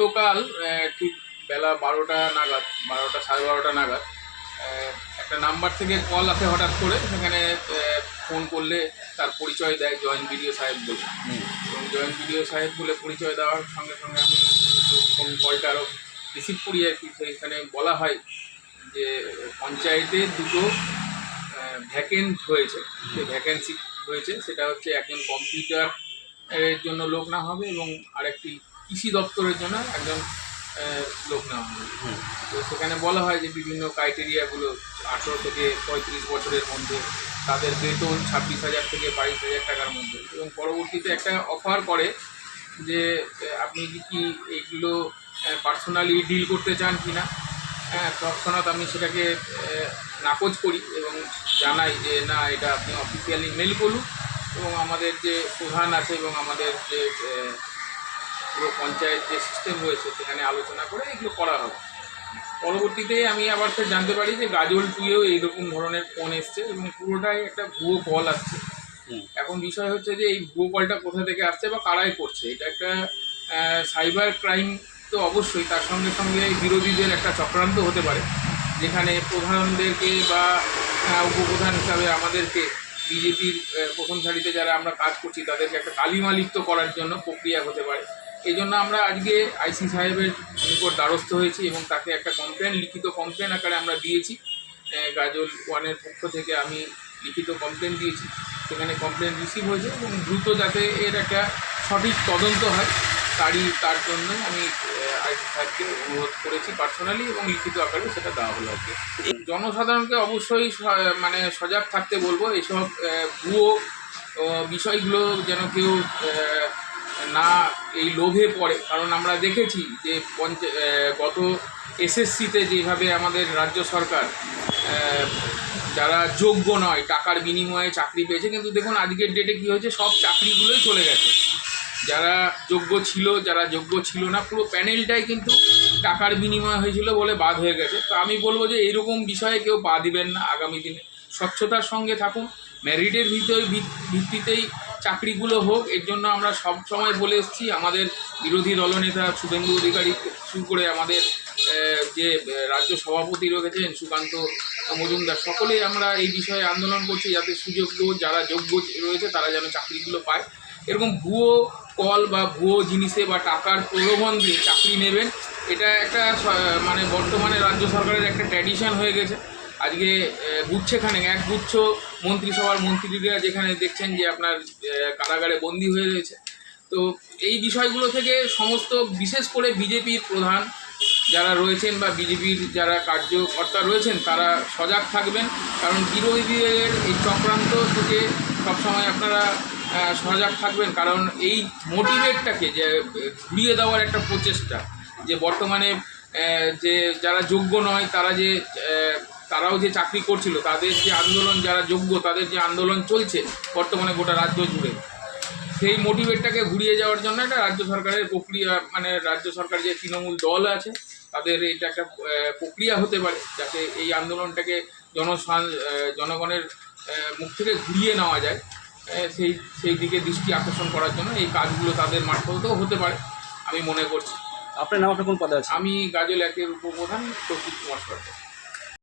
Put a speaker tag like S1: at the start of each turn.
S1: গতকাল ঠিক বেলা বারোটা নাগাদ বারোটা সাড়ে বারোটা নাগাদ একটা নাম্বার থেকে কল আসে হঠাৎ করে সেখানে ফোন করলে তার পরিচয় দেয় জয়েন্ট বিডিও সাহেব বলে। এবং জয়েন্ট বিডিও সাহেব বলে পরিচয় দেওয়ার সঙ্গে সঙ্গে আমি ফোন কলটা আরও রিসিভ করি আর কি সেখানে বলা হয় যে পঞ্চায়েতে দুটো ভ্যাকেন্ট হয়েছে। যে ভ্যাকেন্সি হয়েছে সেটা হচ্ছে একজন কম্পিউটার এর জন্য লোক না হবে এবং আরেকটি কৃষি দপ্তরের জন্য একজন লোক নেওয়া হবে। তো সেখানে বলা হয় যে বিভিন্ন ক্রাইটেরিয়াগুলো আঠেরো থেকে পঁয়ত্রিশ বছরের মধ্যে তাদের বেতন ছাব্বিশ হাজার থেকে বাইশ হাজার টাকার মধ্যে এবং পরবর্তীতে একটা অফার করে যে আপনি কি কি এইগুলো পার্সোনালি ডিল করতে চান কি না হ্যাঁ তৎক্ষণাৎ আমি সেটাকে নাকচ করি এবং জানাই যে না এটা আপনি অফিসিয়ালি মেল করুন। এবং আমাদের যে প্রধান আছে এবং আমাদের যে পুরো পঞ্চায়েত যে সিস্টেম রয়েছে সেখানে আলোচনা করে এগুলো করা হবে পরবর্তীতে আমি আবার ফের জানতে পারি যে গাজল টুয়েও এইরকম ধরনের ফোন এসছে এবং পুরোটাই একটা ভুয়ো কল আসছে। এখন বিষয় হচ্ছে যে এই ভুয়ো কলটা কোথা থেকে আসছে বা কারাই করছে? এটা একটা সাইবার ক্রাইম তো অবশ্যই তার সঙ্গে সঙ্গে বিরোধীদের একটা চক্রান্ত হতে পারে যেখানে প্রধানদেরকে বা উপপ্রধান হিসাবে আমাদেরকে বিজেপির প্রথম সারিতে যারা আমরা কাজ করছি তাদেরকে একটা কালিমালিপ্ত করার জন্য প্রক্রিয়া হতে পারে। এই জন্য আমরা আজকে আইসি সাহেবের নিকট দ্বারস্থ হয়েছি এবং তাকে একটা কমপ্লেন লিখিত কমপ্লেন আকারে আমরা দিয়েছি। গাজল ওয়ানের পক্ষ থেকে আমি লিখিত কমপ্লেন দিয়েছি। সেখানে কমপ্লেন রিসিভ হয়েছে এবং দ্রুত যাতে এর একটা সঠিক তদন্ত হয়, তারই, তার জন্য আমি আইসি সাহেবকে অনুরোধ করেছি পার্সোনালি এবং লিখিত আকারে সেটা দেওয়া হলো আর কি জনসাধারণকে অবশ্যই মানে সজাগ থাকতে বলব, এসব ভুয়ো বিষয়গুলো যেন কেউ না এই লোভে পড়ে। কারণ আমরা দেখেছি যে পঞ্চ গত এসএসসিতে যেভাবে আমাদের রাজ্য সরকার যারা যোগ্য নয়, টাকার বিনিময়ে চাকরি পেয়েছে, কিন্তু দেখুন আজকের ডেটে কী হয়েছে, সব চাকরিগুলোই চলে গেছে। যারা যোগ্য ছিল, যারা যোগ্য ছিল না, পুরো প্যানেলটাই কিন্তু টাকার বিনিময় হয়েছিল বলে বাদ হয়ে গেছে। তো আমি বলব যে এইরকম বিষয়ে কেউ পা দিবেন না আগামী দিনে। স্বচ্ছতার সঙ্গে থাকুন মেরিটের ভিতরে ভিত্তিতেই চাকরিগুলো হোক, এর জন্য আমরা সব সময় বলে এসেছি, আমাদের বিরোধী দলনেতা শুভেন্দু অধিকারী শুরু করে আমাদের যে রাজ্য সভাপতি রয়েছেন সুকান্ত মজুমদার সকলেই আমরা এই বিষয়ে আন্দোলন করছি যাতে সুযোগ্য, যারা যোগ্য রয়েছে তারা যেন চাকরিগুলো পায়। এরকম ভুয়ো কল বা ভুয়ো জিনিসে বা টাকার প্রলোভন দিয়ে চাকরি নেবেন, এটা একটা মানে বর্তমানে রাজ্য সরকারের একটা ট্র্যাডিশন হয়ে গেছে। আজকে গুচ্ছেখানে এক গুচ্ছ মন্ত্রিসভার মন্ত্রীরা যেখানে দেখছেন যে আপনার কারাগারে বন্দি হয়ে রয়েছে। তো এই বিষয়গুলো থেকে সমস্ত, বিশেষ করে বিজেপির প্রধান যারা রয়েছেন বা বিজেপির যারা কার্যকর্তা রয়েছেন, তারা সজাগ থাকবেন। কারণ বিরোধীদের এই চক্রান্ত থেকে সবসময় আপনারা সজাগ থাকবেন। কারণ এই মোটিভেটটাকে যে ঘুরিয়ে দেওয়ার একটা প্রচেষ্টা, যে বর্তমানে যে যারা যোগ্য নয়, তারা যে তারাও যে চাকরি করছিল তাদের যে আন্দোলন যারা যোগ্য তাদের যে আন্দোলন চলছে বর্তমানে গোটা রাজ্য জুড়ে সেই মোটিভেটটাকে ঘুরিয়ে যাওয়ার জন্য একটা রাজ্য সরকারের প্রক্রিয়া মানে রাজ্য সরকার যে তৃণমূল দল আছে তাদের এটা একটা প্রক্রিয়া হতে পারে যাতে এই আন্দোলনটাকে জনসান আহ, জনগণের মুখ থেকে ঘুরিয়ে নেওয়া যায় সেই সেই দিকে দৃষ্টি আকর্ষণ করার জন্য এই কাজগুলো তাদের মারফতেও হতে পারে আমি মনে করছি।
S2: আপনার নাম আপনার কোন পদে আছে
S1: আমি গাজল একের উপপ্রধান প্রতীক কুমার সরকার।